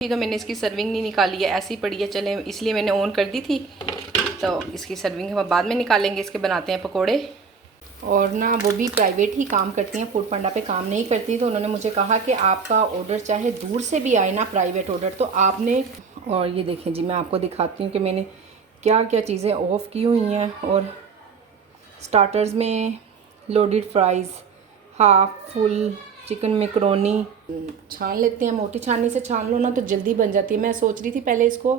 तो मैंने इसकी सर्विंग नहीं निकाली है, ऐसी पड़ी है, चले इसलिए मैंने ऑन कर दी थी। तो इसकी सर्विंग हम बाद में निकालेंगे। इसके बनाते हैं पकोड़े। और ना वो भी प्राइवेट ही काम करती हैं, फूड पांडा पे काम नहीं करती। तो उन्होंने मुझे कहा कि आपका ऑर्डर चाहे दूर से भी आए ना, प्राइवेट ऑर्डर, तो आपने। और ये देखें जी, मैं आपको दिखाती हूँ कि मैंने क्या क्या चीज़ें ऑफ़ की हुई हैं। और स्टार्टर्स में loaded fries, half full chicken macaroni. छान लेते हैं, मोटी छाननी से छान लो ना तो जल्दी बन जाती है। मैं सोच रही थी पहले इसको।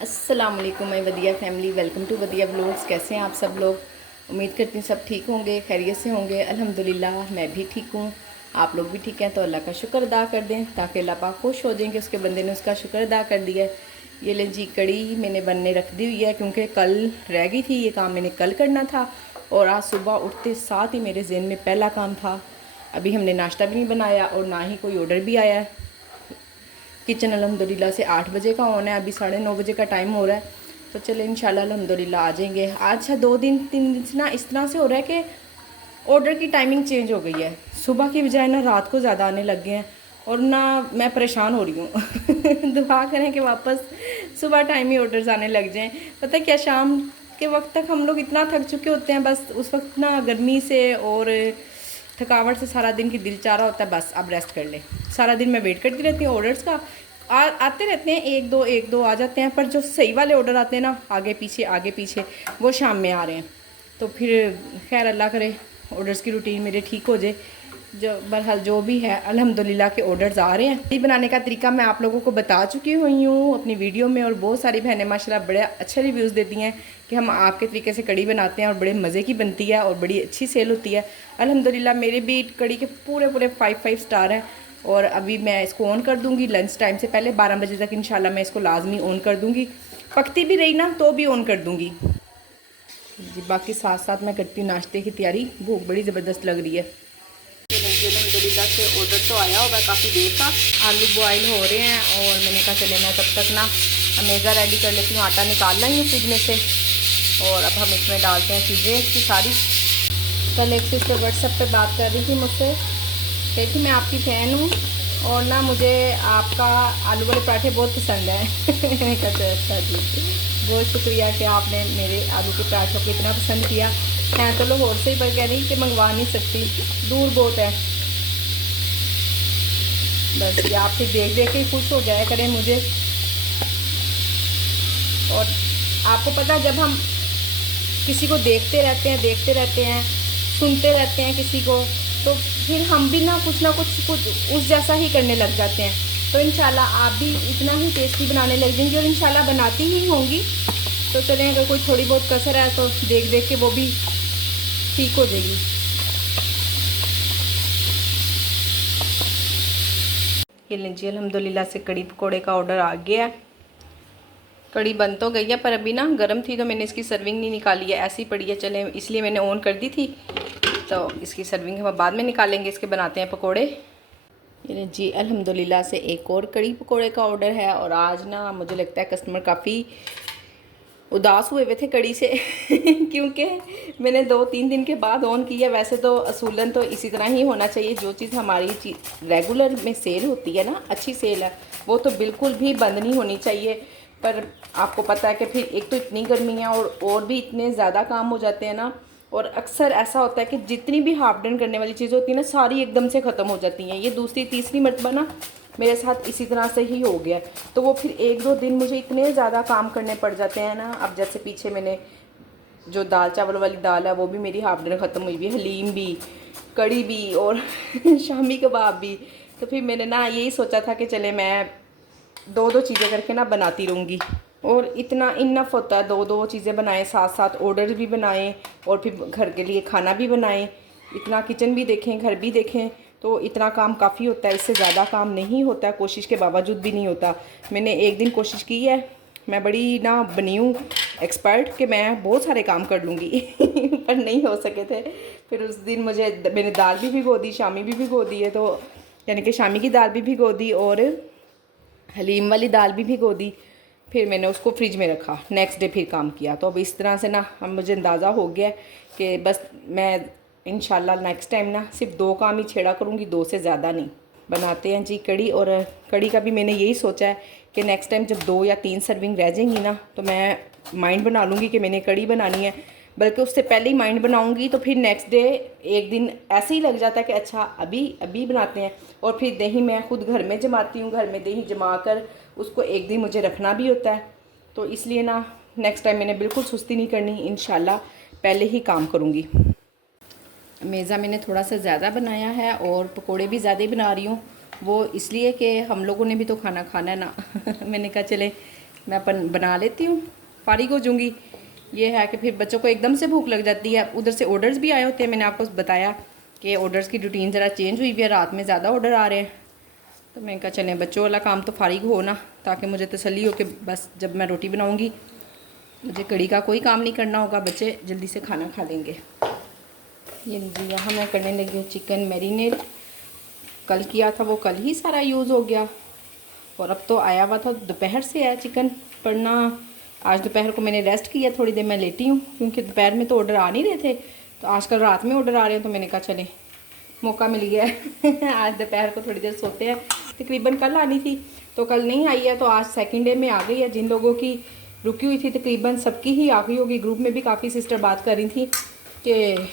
अस्सलाम वालेकुम मैं वदिया फैमिली, वेलकम टू वदिया व्लॉग्स। कैसे हैं आप सब लोग? उम्मीद करती हूँ सब ठीक होंगे, खैरियत से होंगे। अल्हम्दुलिल्लाह मैं भी ठीक हूँ, आप लोग भी ठीक हैं। तो अल्लाह का शुक्र अदा कर दें ताकि अल्लाह पाक खुश हो जाएंगे, उसके बंदे ने उसका शुक्र अदा कर दिया है। ये ले जी, कड़ी मैंने बनने रख दी हुई है क्योंकि कल रह गई थी, ये काम मैंने कल करना था। और आज सुबह उठते साथ ही मेरे ज़हन में पहला काम था। अभी हमने नाश्ता भी नहीं बनाया और ना ही कोई ऑर्डर भी आया है। किचन अल्हम्दुलिल्लाह से 8 बजे का ऑन है, अभी 9:30 बजे का टाइम हो रहा है। तो चले इंशाल्लाह अल्हम्दुलिल्लाह आ जाएंगे। अच्छा 2 दिन 3 दिन से ना इस तरह से हो रहा है कि ऑर्डर की टाइमिंग चेंज हो गई है। सुबह की बजाय ना रात को ज़्यादा आने लग गए हैं और ना मैं परेशान हो रही हूँ। दुआ करें कि वापस सुबह टाइम ही ऑर्डर्स आने लग जाएं। पता है क्या, शाम के वक्त तक हम लोग इतना थक चुके होते हैं, बस उस वक्त ना गर्मी से और थकावट से सारा दिन की दिल चाह रहा होता है बस अब रेस्ट कर ले। सारा दिन मैं वेट करती रहती हूँ ऑर्डर्स का। आते रहते हैं, एक दो आ जाते हैं, पर जो सही वाले ऑर्डर आते हैं ना, आगे पीछे, वो शाम में आ रहे हैं। तो फिर खैर अल्लाह करे ऑर्डर्स की रूटीन मेरे ठीक हो जाए। जो बहरहाल जो भी है अल्हम्दुलिल्लाह के ऑर्डर्स आ रहे हैं। ये बनाने का तरीका मैं आप लोगों को बता चुकी हुई हूँ अपनी वीडियो में, और बहुत सारी बहनें माशाल्लाह बड़े अच्छे रिव्यूज़ देती हैं कि हम आपके तरीके से कड़ी बनाते हैं और बड़े मज़े की बनती है और बड़ी अच्छी सेल होती है। अल्हम्दुलिल्लाह मेरे भी कड़ी के पूरे 5 स्टार हैं। और अभी मैं इसको ऑन कर दूँगी लंच टाइम से पहले 12 बजे तक इंशाल्लाह मैं इसको लाजमी ऑन कर दूँगी। पकती भी रही ना तो भी ऑन कर दूँगी जी। बाकी साथ साथ मैं करती हूँ नाश्ते की तैयारी, भूख बड़ी ज़बरदस्त लग रही है। अल्हम्दुलिल्लाह से ऑर्डर तो आया होगा काफ़ी देर का। आलू बॉयल हो रहे हैं और मैंने कहा चले मैं तब तक ना अमेज़ा रेडी कर लेती हूँ। आटा निकाल लाई हूँ फ्रिज में से और अब हम इसमें डालते हैं चीज़ें इसकी सारी। कल एक सिस्टर व्हाट्सएप पे बात कर रही थी मुझसे, कही थी मैं आपकी फ़ैन हूँ और ना मुझे आपका आलू वाले पराठे बहुत पसंद है। मैंने कहा अच्छा जी, बहुत शुक्रिया कि आपने मेरे आलू के पराठों को इतना पसंद किया। हैं तो लाहौर से ही, पर कह रही कि मंगवा नहीं सकती, दूर बहुत है। बस ये आप फिर देख देख के खुश हो जाया करें मुझे। और आपको पता है जब हम किसी को देखते रहते हैं सुनते रहते हैं किसी को, तो फिर हम भी ना कुछ उस जैसा ही करने लग जाते हैं। तो इंशाल्लाह आप भी इतना ही टेस्टी बनाने लग जाएंगी और इंशाल्लाह बनाती ही होंगी। तो चलें, अगर कोई थोड़ी बहुत कसर है तो देख देख के वो भी ठीक हो जाएगी। ये लीजिए अल्हम्दुलिल्लाह से कड़ी पकोड़े का ऑर्डर आ गया है। कड़ी बन तो गई है पर अभी ना गर्म थी तो मैंने इसकी सर्विंग नहीं निकाली है, ऐसी पड़ी है, चले इसलिए मैंने ऑन कर दी थी। तो इसकी सर्विंग हम बाद में निकालेंगे। इसके बनाते हैं पकोड़े। ये जी अल्हम्दुलिल्लाह से एक और कड़ी पकोड़े का ऑर्डर है। और आज ना मुझे लगता है कस्टमर काफ़ी उदास हुए थे कड़ी से क्योंकि मैंने 2-3 दिन के बाद ऑन किया। वैसे तो असूलन तो इसी तरह ही होना चाहिए, जो चीज़ हमारी रेगुलर में सेल होती है ना, अच्छी सेल है, वो तो बिल्कुल भी बंद नहीं होनी चाहिए। पर आपको पता है कि फिर एक तो इतनी गर्मी है और भी इतने ज़्यादा काम हो जाते हैं ना। और अक्सर ऐसा होता है कि जितनी भी हाफ डन करने वाली चीज़ें होती हैं ना, सारी एकदम से ख़त्म हो जाती हैं। ये दूसरी तीसरी मरतबा ना मेरे साथ इसी तरह से ही हो गया। तो वो फिर 1-2 दिन मुझे इतने ज़्यादा काम करने पड़ जाते हैं ना। अब जैसे पीछे मैंने जो दाल चावल वाली दाल है वो भी मेरी हाफ डन ख़त्म हुई भी, हलीम भी, कड़ी भी और शामी कबाब भी। तो फिर मैंने ना यही सोचा था कि चले मैं 2-2 चीज़ें करके ना बनाती रहूँगी। और इतना इनफ होता है 2-2 चीज़ें बनाएं, साथ साथ ऑर्डर भी बनाएं और फिर घर के लिए खाना भी बनाएं। इतना किचन भी देखें, घर भी देखें, तो इतना काम काफ़ी होता है। इससे ज़्यादा काम नहीं होता, कोशिश के बावजूद भी नहीं होता। मैंने एक दिन कोशिश की है, मैं बड़ी ना बनी हूँ एक्सपर्ट कि मैं बहुत सारे काम कर लूँगी पर नहीं हो सके थे। फिर उस दिन मैंने दाल भी भिगो दी, शामी भी भिगो दी है, तो यानी कि शामी की दाल भी भिगो दी और हलीम वाली दाल भी भिगो दी। फिर मैंने उसको फ्रिज में रखा, नेक्स्ट डे फिर काम किया। तो अब इस तरह से ना अब मुझे अंदाज़ा हो गया कि बस मैं इंशाल्लाह नेक्स्ट टाइम ना सिर्फ 2 काम ही छेड़ा करूँगी, 2 से ज़्यादा नहीं। बनाते हैं जी कड़ी। और कड़ी का भी मैंने यही सोचा है कि नेक्स्ट टाइम जब 2 या 3 सर्विंग रह जाएंगी ना तो मैं माइंड बना लूँगी कि मैंने कड़ी बनानी है, बल्कि उससे पहले ही माइंड बनाऊँगी तो फिर नेक्स्ट डे एक दिन ऐसे ही लग जाता है कि अच्छा अभी बनाते हैं। और फिर दही मैं खुद घर में जमाती हूँ, घर में दही जमा कर उसको एक दिन मुझे रखना भी होता है। तो इसलिए ना नेक्स्ट टाइम मैंने बिल्कुल सुस्ती नहीं करनी, इंशाल्लाह पहले ही काम करूँगी। मेज़ा मैंने थोड़ा सा ज़्यादा बनाया है और पकोड़े भी ज़्यादा ही बना रही हूँ, वो इसलिए कि हम लोगों ने भी तो खाना खाना है ना। मैंने कहा चले मैं अपन बना लेती हूँ, फारिग हो जाऊँगी। ये है कि फिर बच्चों को एकदम से भूख लग जाती है, उधर से ऑर्डर्स भी आए होते हैं। मैंने आपको बताया कि ऑर्डर्स की रूटीन ज़रा चेंज हुई भी है, रात में ज़्यादा ऑर्डर आ रहे हैं। तो मैंने कहा चलें बच्चों वाला काम तो फारिग हो ना, ताकि मुझे तसल्ली हो कि बस जब मैं रोटी बनाऊँगी मुझे कड़ी का कोई काम नहीं करना होगा, बच्चे जल्दी से खाना खा लेंगे। ये जी यहाँ मैं करने लगी हूँ चिकन मैरिनेट। कल किया था वो कल ही सारा यूज़ हो गया, और अब तो आया हुआ था दोपहर से है चिकन, पर ना आज दोपहर को मैंने रेस्ट किया, थोड़ी देर मैं लेटी हूँ क्योंकि दोपहर में तो ऑर्डर आ नहीं रहे थे। तो आजकल रात में ऑर्डर आ रहे हैं तो मैंने कहा चले मौका मिल गया है। आज दोपहर को थोड़ी देर सोते हैं। तकरीबन कल आनी थी तो कल नहीं आई है, तो आज सेकंड डे में आ गई है। जिन लोगों की रुकी हुई थी तकरीबन सबकी ही आ गई होगी। ग्रुप में भी काफ़ी सिस्टर बात कर रही थी कि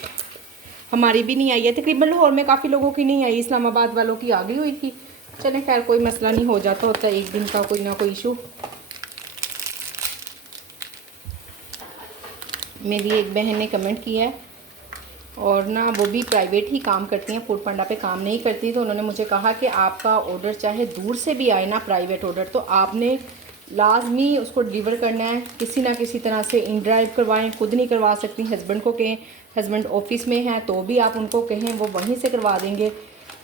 हमारी भी नहीं आई है। तकरीबन लाहौर में काफ़ी लोगों की नहीं आई, इस्लामाबाद वालों की आ गई हुई थी। चलें खैर कोई मसला नहीं, हो जाता होता है एक दिन का कोई ना कोई इशू। मेरी एक बहन ने कमेंट किया है, और ना वो भी प्राइवेट ही काम करती हैं, फूड पांडा पे काम नहीं करती। तो उन्होंने मुझे कहा कि आपका ऑर्डर चाहे दूर से भी आए ना प्राइवेट ऑर्डर, तो आपने लाजमी उसको डिलीवर करना है किसी ना किसी तरह से। इन ड्राइव करवाएं, खुद नहीं करवा सकती हस्बैंड को कहें, हस्बैंड ऑफिस में हैं तो भी आप उनको कहें वो वहीं से करवा देंगे,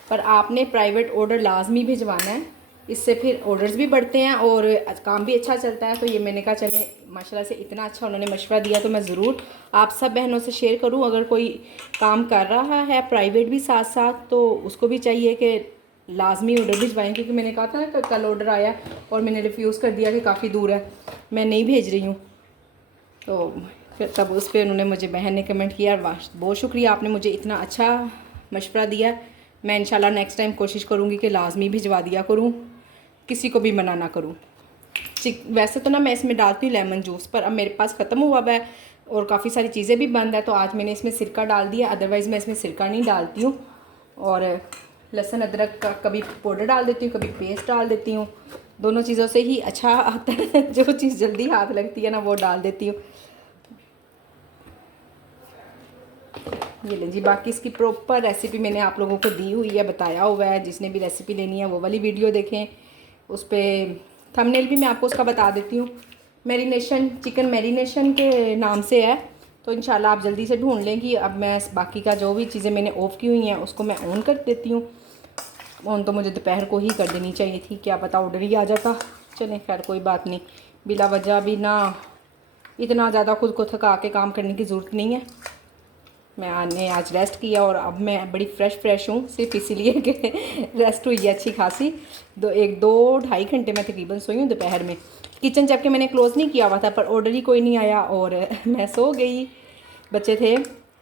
पर आपने प्राइवेट ऑर्डर लाजमी भिजवाना है। इससे फिर ऑर्डर्स भी बढ़ते हैं और काम भी अच्छा चलता है। तो ये मैंने कहा चले माशाल्लाह से इतना अच्छा उन्होंने मशवरा दिया तो मैं ज़रूर आप सब बहनों से शेयर करूं। अगर कोई काम कर रहा है प्राइवेट भी साथ साथ तो उसको भी चाहिए कि लाजमी ऑर्डर भिजवाएं, क्योंकि मैंने कहा था ना कल ऑर्डर आया और मैंने रिफ्यूज़ कर दिया कि काफ़ी दूर है, मैं नहीं भेज रही हूँ। तो फिर तब उस पर उन्होंने मुझे बहन ने कमेंट किया, बहुत शुक्रिया आपने मुझे इतना अच्छा मशवरा दिया। मैं इंशाल्लाह नेक्स्ट टाइम कोशिश करूँगी कि लाजमी भिजवा दिया करूँ, किसी को भी मना ना करूँ। वैसे तो ना मैं इसमें डालती हूँ लेमन जूस, पर अब मेरे पास ख़त्म हुआ है और काफ़ी सारी चीज़ें भी बंद है, तो आज मैंने इसमें सिरका डाल दिया, अदरवाइज़ मैं इसमें सिरका नहीं डालती हूँ। और लहसुन अदरक का कभी पाउडर डाल देती हूँ, कभी पेस्ट डाल देती हूँ, दोनों चीज़ों से ही अच्छा आता है। जो चीज़ जल्दी हाथ लगती है ना वो डाल देती हूँ। ये लें जी, बाकी इसकी प्रॉपर रेसिपी मैंने आप लोगों को दी हुई है, बताया हुआ है। जिसने भी रेसिपी लेनी है वो वाली वीडियो देखें, उस पर थंबनेल भी मैं आपको उसका बता देती हूँ। मैरिनेशन, चिकन मैरिनेशन के नाम से है, तो इंशाल्लाह आप जल्दी से ढूंढ लेंगी। अब मैं बाकी का जो भी चीज़ें मैंने ऑफ़ की हुई हैं उसको मैं ऑन कर देती हूँ। ऑन तो मुझे दोपहर को ही कर देनी चाहिए थी, क्या पता ऑर्डर ही आ जाता। चलें खैर कोई बात नहीं, बिला वजह भी ना इतना ज़्यादा खुद को थका के काम करने की ज़रूरत नहीं है। मैंने आज रेस्ट किया और अब मैं बड़ी फ्रेश हूँ, सिर्फ इसीलिए कि रेस्ट हुई है अच्छी खासी। 2-2-2.5 घंटे मैं तकरीबन सोई हूँ दोपहर में। किचन जबकि मैंने क्लोज़ नहीं किया हुआ था, पर ऑर्डर ही कोई नहीं आया और मैं सो गई। बच्चे थे,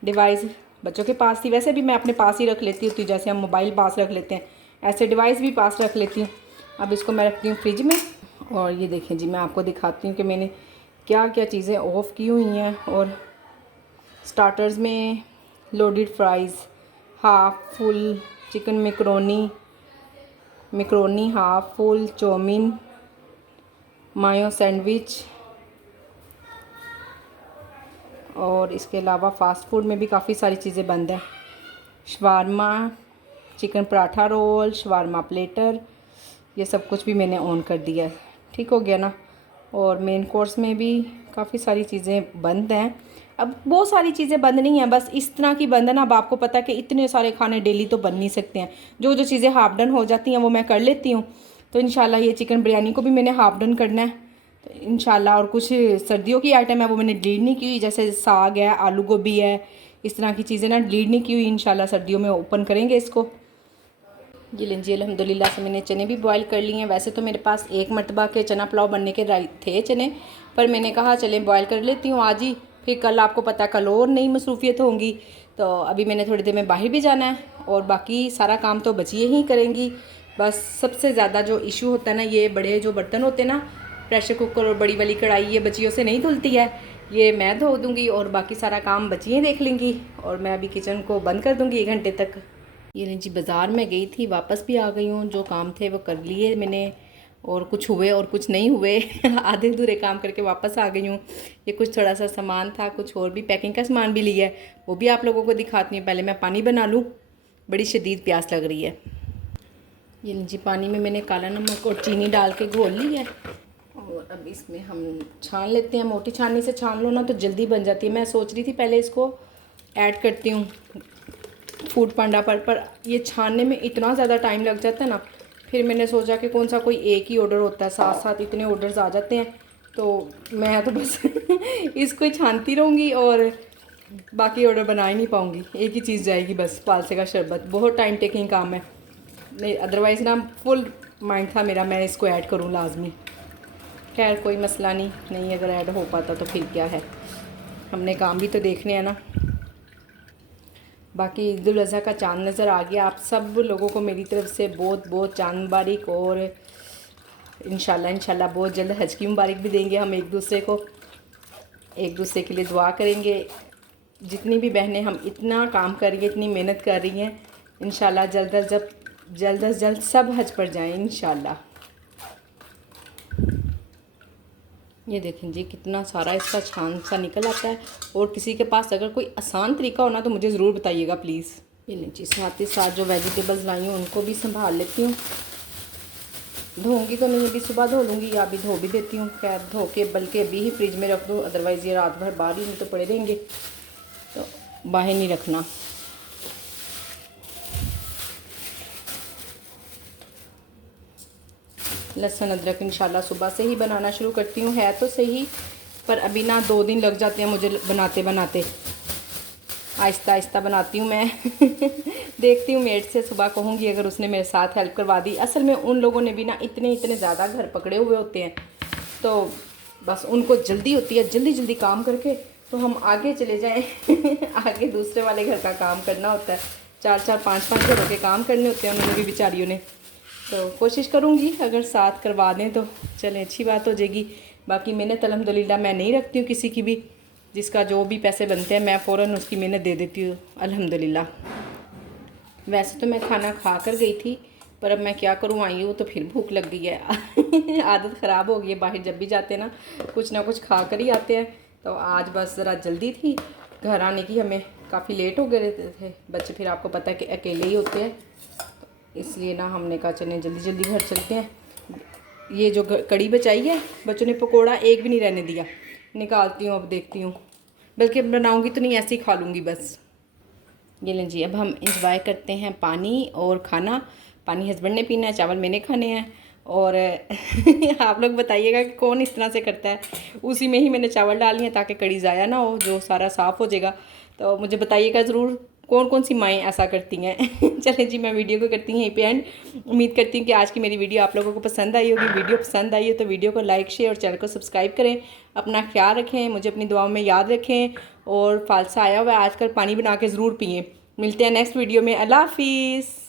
डिवाइस बच्चों के पास थी, वैसे भी मैं अपने पास ही रख लेती हूँ, तो जैसे हम मोबाइल पास रख लेते हैं ऐसे डिवाइस भी पास रख लेती हूँ। अब इसको मैं रखती हूँ फ्रिज में। और ये देखें जी, मैं आपको दिखाती हूँ कि मैंने क्या क्या चीज़ें ऑफ़ की हुई हैं। और स्टार्टर्स में loaded fries, half full chicken macaroni half full, chow mein, mayo sandwich, और इसके अलावा फ़ास्ट फूड में भी काफ़ी सारी चीज़ें बंद हैं। Shawarma, chicken paratha role, shawarma platter, ये सब कुछ भी मैंने ऑन कर दिया है। ठीक हो गया ना। और मेन कोर्स में भी काफ़ी सारी चीज़ें बंद हैं। अब बहुत सारी चीज़ें बंद नहीं हैं, बस इस तरह की बंद है ना। अब आपको पता है कि इतने सारे खाने डेली तो बन नहीं सकते हैं। जो जो चीज़ें हाफ डन हो जाती हैं वो मैं कर लेती हूँ। तो इंशाल्लाह ये चिकन बिरयानी को भी मैंने हाफ डन करना है तो इंशाल्लाह। और कुछ सर्दियों की आइटम है वो मैंने डिलीट नहीं की हुई, जैसे साग है, आलू गोभी है, इस तरह की चीज़ें ना डिलीट नहीं की हुई। इंशाल्लाह सर्दियों में ओपन करेंगे इसको। जी लें जी, अल्हम्दुलिल्लाह से मैंने चने भी बॉईल कर लिए हैं। वैसे तो मेरे पास एक मरतबा के चना पुलाव बनने के थे चने, पर मैंने कहा चलें बॉईल कर लेती हूँ आज ही, फिर कल आपको पता है कल और नई मसरूफियत होंगी। तो अभी मैंने थोड़ी देर में बाहर भी जाना है और बाकी सारा काम तो बचिए ही करेंगी। बस सबसे ज़्यादा जो इशू होता है ना, ये बड़े जो बर्तन होते हैं ना, प्रेशर कुकर और बड़ी वाली कढ़ाई, ये बच्चियों से नहीं धुलती है। ये मैं धो दूँगी और बाकी सारा काम बच्चियाँ देख लेंगी और मैं अभी किचन को बंद कर दूँगी 1 घंटे तक। ये नहीं जी, बाज़ार में गई थी, वापस भी आ गई हूँ। जो काम थे वो कर लिए मैंने, और कुछ हुए और कुछ नहीं हुए आधे अधूरे काम करके वापस आ गई हूँ। ये कुछ थोड़ा सा सामान था, कुछ और भी पैकिंग का सामान भी लिया है, वो भी आप लोगों को दिखाती हूँ। पहले मैं पानी बना लूँ, बड़ी शदीद प्यास लग रही है। ये लीजिए, पानी में मैंने काला नमक और चीनी डाल के घोल ली है और अब इसमें हम छान लेते हैं। मोटी छाननी से छान लो ना तो जल्दी बन जाती है। मैं सोच रही थी पहले इसको ऐड करती हूँ फूड पांडा पर ये छानने में इतना ज़्यादा टाइम लग जाता है ना। फिर मैंने सोचा कि कौन सा कोई एक ही ऑर्डर होता है, साथ साथ इतने ऑर्डर्स आ जाते हैं, तो मैं तो बस इसको ही छानती रहूँगी और बाकी ऑर्डर बना ही नहीं पाऊँगी। एक ही चीज़ जाएगी बस, फालसे का शरबत। बहुत टाइम टेकिंग काम है, नहीं अदरवाइज़ ना फुल माइंड था मेरा मैं इसको ऐड करूँ लाजमी। खैर कोई मसला नहीं अगर ऐड हो पाता तो फिर क्या है, हमने काम भी तो देखने हैं ना। बाकी ईद उल अज़हा का चाँद नज़र आ गया। आप सब लोगों को मेरी तरफ से बहुत बहुत चाँद मुबारक, और इंशाल्लाह बहुत जल्द हज की मुबारक भी देंगे हम एक दूसरे को। एक दूसरे के लिए दुआ करेंगे। जितनी भी बहनें हम इतना काम कर रही हैं, इतनी मेहनत कर रही हैं, इंशाल्लाह जल्द अज जल्द सब हज पर जाएं इंशाल्लाह। ये देखें जी, कितना सारा इसका छान सा निकल आता है। और किसी के पास अगर कोई आसान तरीका हो ना तो मुझे ज़रूर बताइएगा प्लीज़। ये लीजिए, साथ ही साथ जो वेजिटेबल्स लाई हूँ उनको भी संभाल लेती हूँ। धोऊंगी तो नहीं, अभी सुबह धो लूँगी या अभी धो भी देती हूँ। खैर धो के बल्कि अभी ही फ्रिज में रख दूँ, अदरवाइज़ ये रात भर बाहर ही नहीं तो पड़े रहेंगे, तो बाहर नहीं रखना। लहसुन अदरक इंशाल्लाह सुबह से ही बनाना शुरू करती हूँ। है तो सही, पर अभी ना 2 दिन लग जाते हैं मुझे बनाते बनाते। आहिस्ता आहिस्ता बनाती हूँ मैं देखती हूँ मेड से, सुबह कहूँगी अगर उसने मेरे साथ हेल्प करवा दी। असल में उन लोगों ने भी ना इतने ज़्यादा घर पकड़े हुए होते हैं, तो बस उनको जल्दी होती है जल्दी जल्दी काम करके तो हम आगे चले जाएं आगे दूसरे वाले घर का काम करना होता है। 4-4 5-5 घरों के काम करने होते हैं उन्होंने भी बेचारियों ने। तो कोशिश करूँगी अगर साथ करवा दें तो चलें, अच्छी बात हो जाएगी। बाकी मेहनत अल्हम्दुलिल्लाह मैं नहीं रखती हूँ किसी की भी, जिसका जो भी पैसे बनते हैं मैं फ़ौरन उसकी मेहनत दे देती हूँ अल्हम्दुलिल्लाह। वैसे तो मैं खाना खा कर गई थी, पर अब मैं क्या करूँ, आई हूँ तो फिर भूख लग गई है आदत ख़राब हो गई है, बाहर जब भी जाते हैं ना कुछ ना कुछ खा कर ही आते हैं। तो आज बस ज़रा जल्दी थी घर आने की, हमें काफ़ी लेट हो गए थे। बच्चे फिर आपको पता है कि अकेले ही होते हैं, इसलिए ना हमने कहा चलें जल्दी जल्दी घर चलते हैं। ये जो कड़ी बचाई है बच्चों ने, पकोड़ा एक भी नहीं रहने दिया। निकालती हूँ अब, देखती हूँ, बल्कि बनाऊँगी तो नहीं ऐसे ही खा लूँगी बस। ये लें जी, अब हम इंजॉय करते हैं पानी और खाना। पानी हस्बैंड ने पीना है, चावल मैंने खाने हैं। और आप लोग बताइएगा कि कौन इस तरह से करता है। उसी में ही मैंने चावल डाली हैं ताकि कड़ी ज़ाया ना हो, जो सारा साफ़ हो जाएगा। तो मुझे बताइएगा ज़रूर कौन कौन सी माएँ ऐसा करती हैं चलें जी, मैं वीडियो को करती हूँ यहीं पे एंड। उम्मीद करती हूँ कि आज की मेरी वीडियो आप लोगों को पसंद आई होगी। वीडियो पसंद आई है तो वीडियो को लाइक शेयर और चैनल को सब्सक्राइब करें। अपना ख्याल रखें, मुझे अपनी दुआओं में याद रखें, और फालसा आया हुआ है आजकल, पानी बना के ज़रूर पिएँ। मिलते हैं नेक्स्ट वीडियो में। अल्लाह हाफिज़।